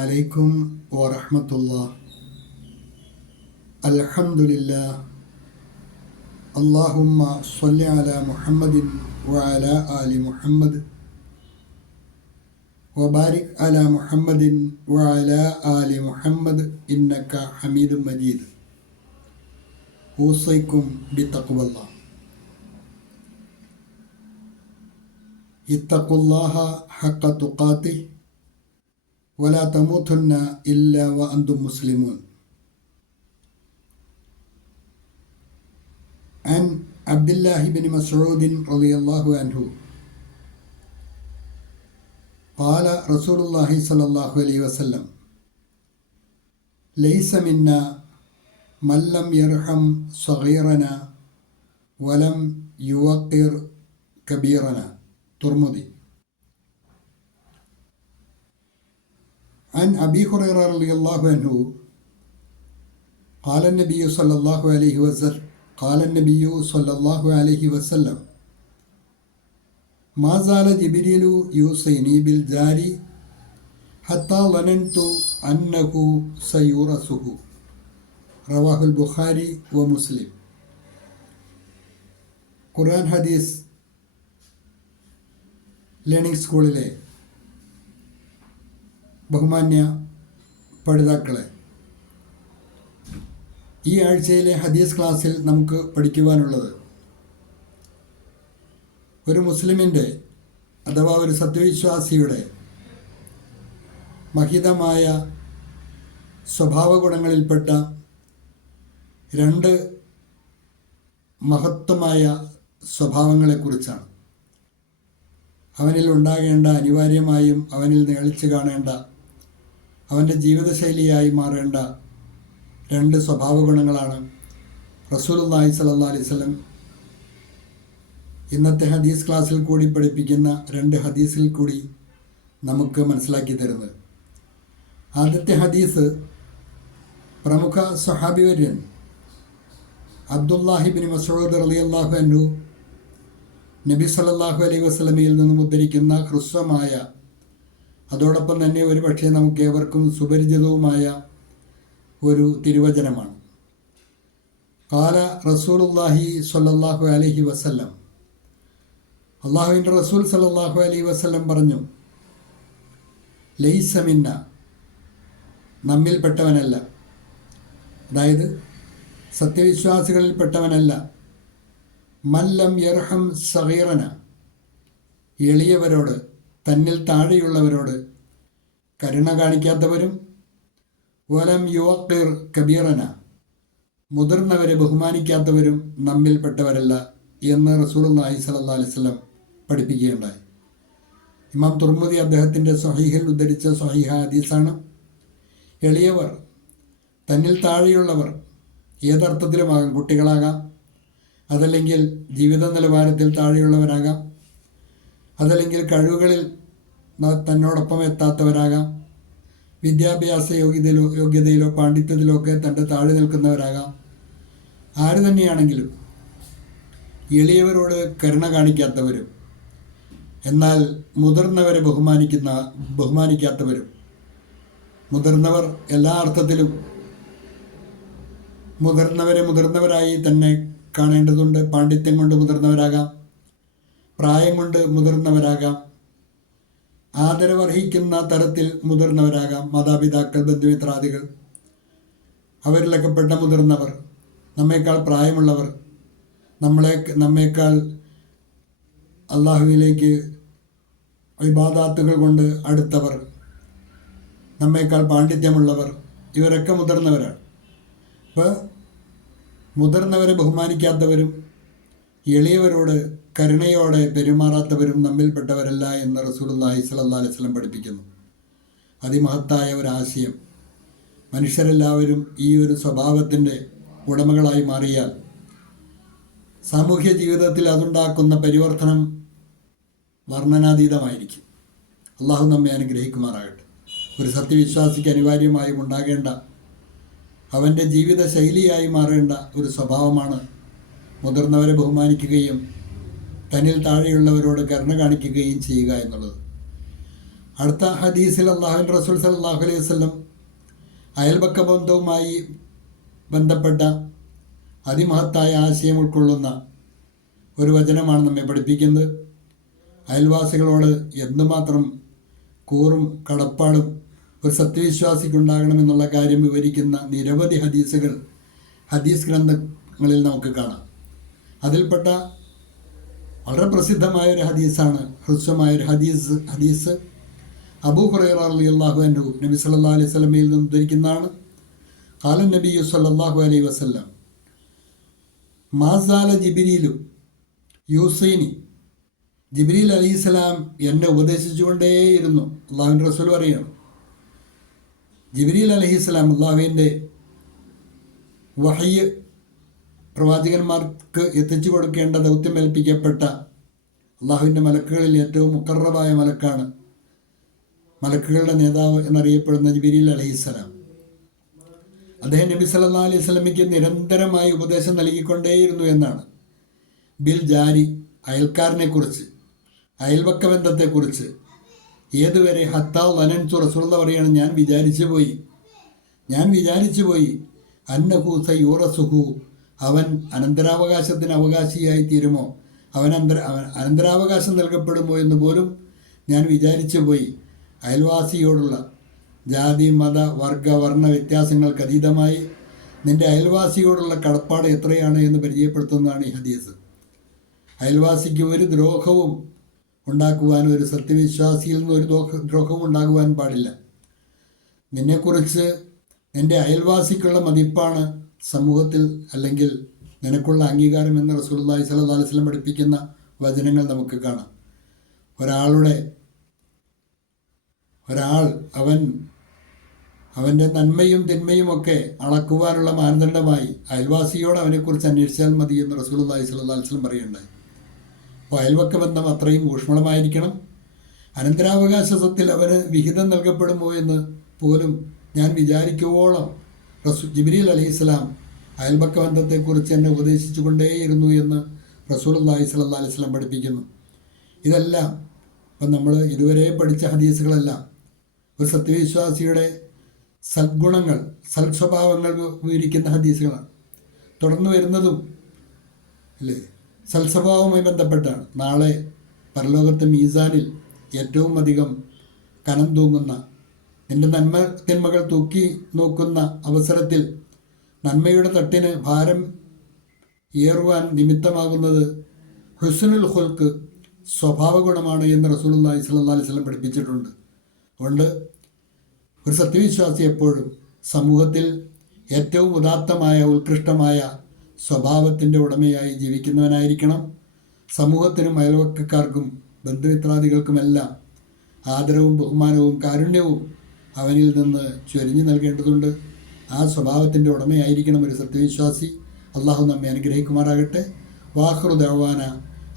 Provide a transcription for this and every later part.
അലൈക്കും വറഹമത്തുള്ള. അൽഹമുല്ല അള്ളാഹുമ്മ സല്ല അല മുഹമ്മദിൻ വഅല ആലി മുഹമ്മദ്. വബാരിക് അല മുഹമ്മദിൻ വഅല ആലി മുഹമ്മദ് ഇന്നക്ക ഹമീദ് മജീദ്. ഊസൈക്കും ബി തക്കുവല്ല ഇത്തക്കുല്ലാഹ ഹക്ക തുക്കാത്തി الله حق تقاته ولا تموتن إلا وأنتم مسلمون عن عبد الله بن مسعود رضي الله عنه قال رسول الله صلى الله عليه وسلم ليس منا من لم يرحم صغيرنا ولم يوقر كبيرنا ترمذي عن أبي هريرة رضي الله عنه قال النبي صلى الله عليه وسلم قال النبي صلى الله عليه وسلم ما زال جبريل يوصيني بالجاري حتى ظننت أنه سيورثه رواه البخاري ومسلم ഖുർആൻ ഹദീസ് ലേണിംഗ് സ്കൂളിലെ ബഹുമാന്യ പഠിതാക്കളെ ഈ ആഴ്ചയിലെ ഹദീസ് ക്ലാസ്സിൽ നമുക്ക് പഠിക്കുവാനുള്ളത് ഒരു മുസ്ലിമിന്റെ അഥവാ ഒരു സത്യവിശ്വാസിയുടെ മഹിതമായ സ്വഭാവ ഗുണങ്ങളിൽപ്പെട്ട രണ്ട് മഹത്വമായ സ്വഭാവങ്ങളെക്കുറിച്ചാണ്. അവനിൽ ഉണ്ടാകേണ്ട അനിവാര്യമായും അവനിൽ നേളിച്ചു കാണേണ്ട അവന്റെ ജീവിതശൈലിയായി മാറേണ്ട രണ്ട് സ്വഭാവ ഗുണങ്ങളാണ് റസൂലുള്ളാഹി സ്വല്ലല്ലാഹി അലൈഹി വസല്ലം ഇന്നത്തെ ഹദീസ് ക്ലാസ്സിൽ കൂടി പഠിപ്പിക്കുന്ന രണ്ട് ഹദീസിൽ കൂടി നമുക്ക് മനസ്സിലാക്കി തരുന്നത്. ആദ്യത്തെ ഹദീസ് പ്രമുഖ സഹാബിവര്യൻ അബ്ദുല്ലാഹിബിൻ മസൂദ് റളിയല്ലാഹു അൻഹു നബി സലല്ലാഹു അലൈഹി വസല്ലമയിൽ നിന്നും ഉദ്ധരിക്കുന്ന ഹ്രസ്വമായ അതോടൊപ്പം തന്നെ ഒരു പക്ഷേ നമുക്ക് ഏവർക്കും സുപരിചിതവുമായ ഒരു തിരുവചനമാണ്. കാല റസൂലുല്ലാഹി സല്ലാഹു അലഹി വസല്ലം. അള്ളാഹുവിന്റെ റസൂൽ സല്ലാഹു അലൈഹി വസല്ലം പറഞ്ഞു ലൈസമിന്ന നമ്മിൽപ്പെട്ടവനല്ല. അതായത് സത്യവിശ്വാസികളിൽപ്പെട്ടവനല്ല. മല്ലം യർഹം സഹീറന എളിയവരോട് തന്നിൽ താഴെയുള്ളവരോട് കരുണ കാണിക്കാത്തവരും വലം യുവക്കിർ കബീറന മുതിർന്നവരെ ബഹുമാനിക്കാത്തവരും നമ്മിൽപ്പെട്ടവരല്ല എന്ന് റസൂലുള്ളാഹി സല്ലാ അലൈഹി വസല്ലം പഠിപ്പിക്കുകയുണ്ടായി. ഇമാം തുർമുദി അദ്ദേഹത്തിന്റെ സ്വഹീഹിൽ ഉദ്ധരിച്ച സ്വഹീഹ ഹദീസാണ്. എളിയവർ തന്നിൽ താഴെയുള്ളവർ ഏതർത്ഥത്തിലുമാകാം? കുട്ടികളാകാം. അതല്ലെങ്കിൽ ജീവിത നിലവാരത്തിൽ താഴെയുള്ളവരാകാം. അതല്ലെങ്കിൽ കഴിവുകളിൽ തന്നോടൊപ്പം എത്താത്തവരാകാം. വിദ്യാഭ്യാസ യോഗ്യതയിലോ യോഗ്യതയിലോ പാണ്ഡിത്യത്തിലോ ഒക്കെ തന്റെ താഴെ നിൽക്കുന്നവരാകാം. ആര് തന്നെയാണെങ്കിലും എളിയവരോട് കരുണ കാണിക്കാത്തവരും എന്നാൽ മുതിർന്നവരെ ബഹുമാനിക്കുന്ന ബഹുമാനിക്കാത്തവരും മുതിർന്നവർ എല്ലാ അർത്ഥത്തിലും മുതിർന്നവരെ മുതിർന്നവരായി തന്നെ കാണേണ്ടതുണ്ട്. പാണ്ഡിത്യം കൊണ്ട് മുതിർന്നവരാകാം. പ്രായം കൊണ്ട് മുതിർന്നവരാകാം. ആദരവർഹിക്കുന്ന തരത്തിൽ മുതിർന്നവരാകാം മാതാപിതാക്കൾ ബന്ധുമിത്രാദികൾ. അവരിലൊക്കെ പെട്ട മുതിർന്നവർ നമ്മേക്കാൾ പ്രായമുള്ളവർ നമ്മളെ നമ്മേക്കാൾ അള്ളാഹുവിലേക്ക് വിവാദാത്തുകൾ കൊണ്ട് അടുത്തവർ നമ്മേക്കാൾ പാണ്ഡിത്യമുള്ളവർ ഇവരൊക്കെ മുതിർന്നവരാണ്. അപ്പോൾ മുതിർന്നവരെ ബഹുമാനിക്കാത്തവരും എളിയവരോട് കരുണയോടെ പെരുമാറാത്തവരും നമ്മിൽപ്പെട്ടവരല്ല എന്ന് റസൂലുള്ളാഹി സ്വല്ലല്ലാഹി അലൈഹി വസല്ലം പഠിപ്പിക്കുന്നു. അതിമഹത്തായ ഒരാശയം മനുഷ്യരെല്ലാവരും ഈ ഒരു സ്വഭാവത്തിന്റെ ഉടമകളായി മാറിയാൽ സാമൂഹ്യ ജീവിതത്തിൽ അതുണ്ടാക്കുന്ന പരിവർത്തനം വർണനാതീതമായിരിക്കും. അള്ളാഹു നമ്മെ അനുഗ്രഹിക്കുമാറാകട്ടെ. ഒരു സത്യവിശ്വാസിക്ക് അനിവാര്യമായും ഉണ്ടാകേണ്ട അവന്റെ ജീവിത ശൈലിയായി മാറേണ്ട ഒരു സ്വഭാവമാണ് മുതിർന്നവരെ ബഹുമാനിക്കുകയും തന്നിൽ താഴെയുള്ളവരോട് കരുണ കാണിക്കുകയും ചെയ്യുക എന്നുള്ളത്. അടുത്ത ഹദീസിൽ അള്ളാഹു റസൂൽ സല്ലാഹു അലൈഹി വസ്ലം അയൽപക്ക ബന്ധവുമായി ബന്ധപ്പെട്ട അതിമഹത്തായ ആശയം ഉൾക്കൊള്ളുന്ന ഒരു വചനമാണ് നമ്മെ പഠിപ്പിക്കുന്നത്. അയൽവാസികളോട് എന്തുമാത്രം കൂറും കടപ്പാടും ഒരു സത്യവിശ്വാസിക്കുണ്ടാകണമെന്നുള്ള കാര്യം വിവരിക്കുന്ന നിരവധി ഹദീസുകൾ ഹദീസ് ഗ്രന്ഥങ്ങളിൽ നമുക്ക് കാണാം. അതിൽപ്പെട്ട വളരെ പ്രസിദ്ധമായ ഒരു ഹദീസാണ് ഹ്രസ്വമായ ഒരു ഹദീസ് ഹദീസ്. അബൂ ഹുറൈറ അലി അള്ളാഹു അനു നബി സല്ലാ അലൈഹി സ്വലമയിൽ നിന്ന് ധരിക്കുന്നതാണ് കാലൻ നബി സല്ലാഹു അലൈഹി വസല്ലം മാസാല ജിബിരിയിലും യൂസൈനി. ജിബ്രീൽ അലിസ്ലാം എന്നെ ഉപദേശിച്ചുകൊണ്ടേയിരുന്നു അള്ളാഹുവിന്റെ റസൂൽ പറയുകയാണ്. ജിബ്രീൽ അലഹിസ്ലാം അള്ളാഹുവിന്റെ വഹയ്യ് പ്രവാചകന്മാർക്ക് എത്തിച്ചു കൊടുക്കേണ്ട ദൗത്യം ഏൽപ്പിക്കപ്പെട്ട അള്ളാഹുവിന്റെ മലക്കുകളിൽ ഏറ്റവും മുക്കറബായ മലക്കാണ് മലക്കുകളുടെ നേതാവ് എന്നറിയപ്പെടുന്ന ജിബിരിൽ അലഹിസ്സലാം. അദ്ദേഹം നബി സല്ലാ അലൈഹി സ്വലമിക്ക് നിരന്തരമായി ഉപദേശം നൽകിക്കൊണ്ടേയിരുന്നു എന്നാണ്. ബിൽ ജാരി അയൽക്കാരനെക്കുറിച്ച് അയൽവക്ക ബന്ധത്തെക്കുറിച്ച് ഏതുവരെ ഹത്താ വനൻസു റസുള്ള പറയാണ് ഞാൻ വിചാരിച്ചു പോയി. ഞാൻ വിചാരിച്ചു പോയി. അന്നഹു യൂറസുഹു അവൻ അനന്തരാവകാശത്തിന് അവകാശിയായി തീരുമോ? അവൻ അന്തര അനന്തരാവകാശം നൽകപ്പെടുമോ എന്ന് പോലും ഞാൻ വിചാരിച്ചു പോയി. അയൽവാസിയോടുള്ള ജാതി മത വർഗ വർണ വ്യത്യാസങ്ങൾക്ക് അതീതമായി നിന്റെ അയൽവാസിയോടുള്ള കടപ്പാട് എത്രയാണ് എന്ന് പരിചയപ്പെടുത്തുന്നതാണ് ഈ ഹദീസ്. അയൽവാസിക്ക് ഒരു ദ്രോഹവും ഉണ്ടാക്കുവാൻ ഒരു സത്യവിശ്വാസിയിൽ നിന്ന് ഒരു ദ്രോഹവും ഉണ്ടാകുവാൻ പാടില്ല. നിന്നെക്കുറിച്ച് നിന്റെ അയൽവാസിക്കുള്ള മതിപ്പാണ്. സമൂഹത്തിൽ അല്ലെങ്കിൽ നിനക്കുള്ള അംഗീകാരം എന്ന റസൂലി സ്വല്ലല്ലാഹു അലൈഹി വസല്ലം പഠിപ്പിക്കുന്ന വചനങ്ങൾ നമുക്ക് കാണാം. ഒരാളുടെ ഒരാൾ അവൻ അവന്റെ നന്മയും തിന്മയും ഒക്കെ അളക്കുവാനുള്ള മാനദണ്ഡമായി അയൽവാസിയോട് അവനെക്കുറിച്ച് അന്വേഷിച്ചാൽ മതി എന്ന് റസൂലുള്ളാഹി സ്വല്ലല്ലാഹു അലൈഹി വസല്ലം പറയുണ്ടായി അപ്പോൾ അയൽവക്ക ബന്ധം അത്രയും ഊഷ്മളമായിരിക്കണം. അനന്തരാവകാശ സ്വത്തിൽ അവന് വിഹിതം നൽകപ്പെടുമോ എന്ന് പോലും ഞാൻ വിചാരിക്കുവോളം റസു ജിബിരിൽ അയൽപക്ക ബന്ധത്തെക്കുറിച്ച് എന്നെ ഉപദേശിച്ചു കൊണ്ടേയിരുന്നു എന്ന് റസൂൽ അള്ളാഹി സ്വല്ലാ അലൈഹി സ്വലം പഠിപ്പിക്കുന്നു. ഇതെല്ലാം ഇപ്പം നമ്മൾ ഇതുവരെ പഠിച്ച ഹദീസുകളെല്ലാം ഒരു സത്യവിശ്വാസിയുടെ സദ്ഗുണങ്ങൾ സൽസ്വഭാവങ്ങൾ വിവരിക്കുന്ന ഹദീസുകളാണ്. തുടർന്ന് വരുന്നതും അല്ലേ? സൽസ്വഭാവവുമായി ബന്ധപ്പെട്ടാണ്. നാളെ പരലോകത്തെ മീസാനിൽ ഏറ്റവും അധികം കനം തൂങ്ങുന്ന നിന്റെ നന്മ തിന്മകൾ തൂക്കി നോക്കുന്ന അവസരത്തിൽ നന്മയുടെ തട്ടിന് ഭാരം ഏറുവാൻ നിമിത്തമാകുന്നത് ഹുസനുൽ ഹുൽക്ക് സ്വഭാവ ഗുണമാണ് എന്ന് സ്വല്ലല്ലാഹി അലൈഹി വസല്ലം പഠിപ്പിച്ചിട്ടുണ്ട്. അതുകൊണ്ട് ഒരു സത്യവിശ്വാസി എപ്പോഴും സമൂഹത്തിൽ ഏറ്റവും ഉദാത്തമായ ഉത്കൃഷ്ടമായ സ്വഭാവത്തിന്റെ ഉടമയായി ജീവിക്കുന്നവനായിരിക്കണം. സമൂഹത്തിനും അയൽവക്കക്കാർക്കും ബന്ധുമിത്രാദികൾക്കുമെല്ലാം ആദരവും ബഹുമാനവും കാരുണ്യവും അവനിൽ നിന്ന് ചൊരിഞ്ഞു നൽകേണ്ടതുണ്ട്. ആ സ്വഭാവത്തിന്റെ ഉടമയായിരിക്കണം ഒരു സത്യവിശ്വാസി. അള്ളാഹു നമ്മെ അനുഗ്രഹിക്കുമാറാകട്ടെ. വാഹ്റു ദവാന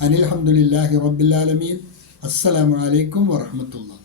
അനിൽഹമുല്ലാഹി റബ്ബിലാലമീൻ അസ്സലാമലൈക്കും വറഹമത്തുള്ള